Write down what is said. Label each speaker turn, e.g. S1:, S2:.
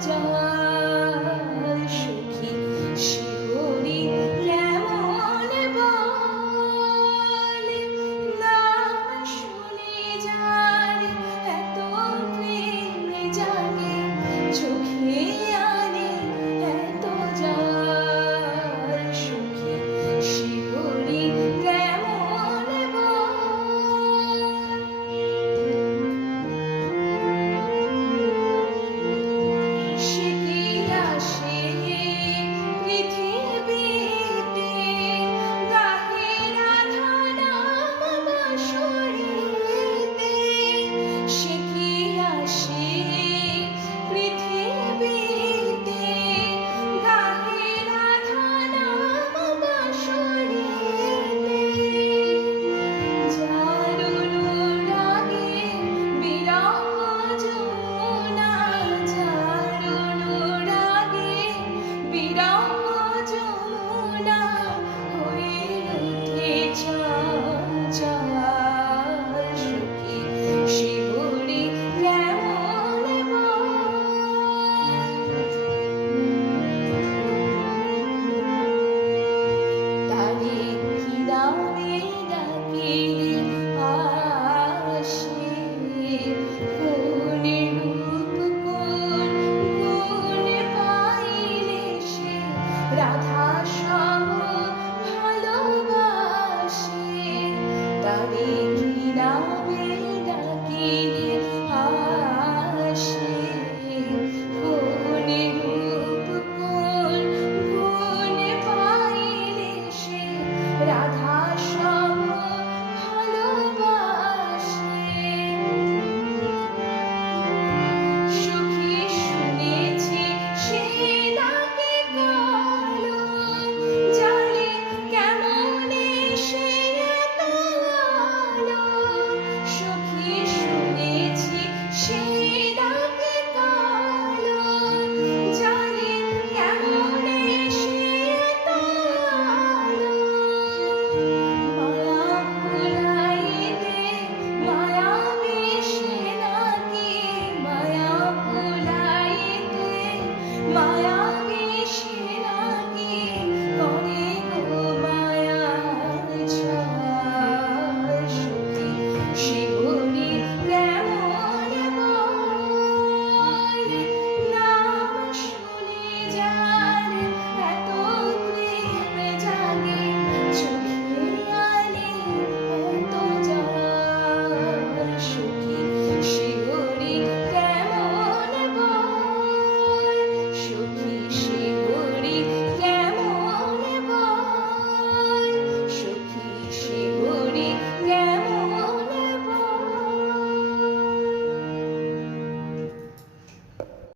S1: jalan by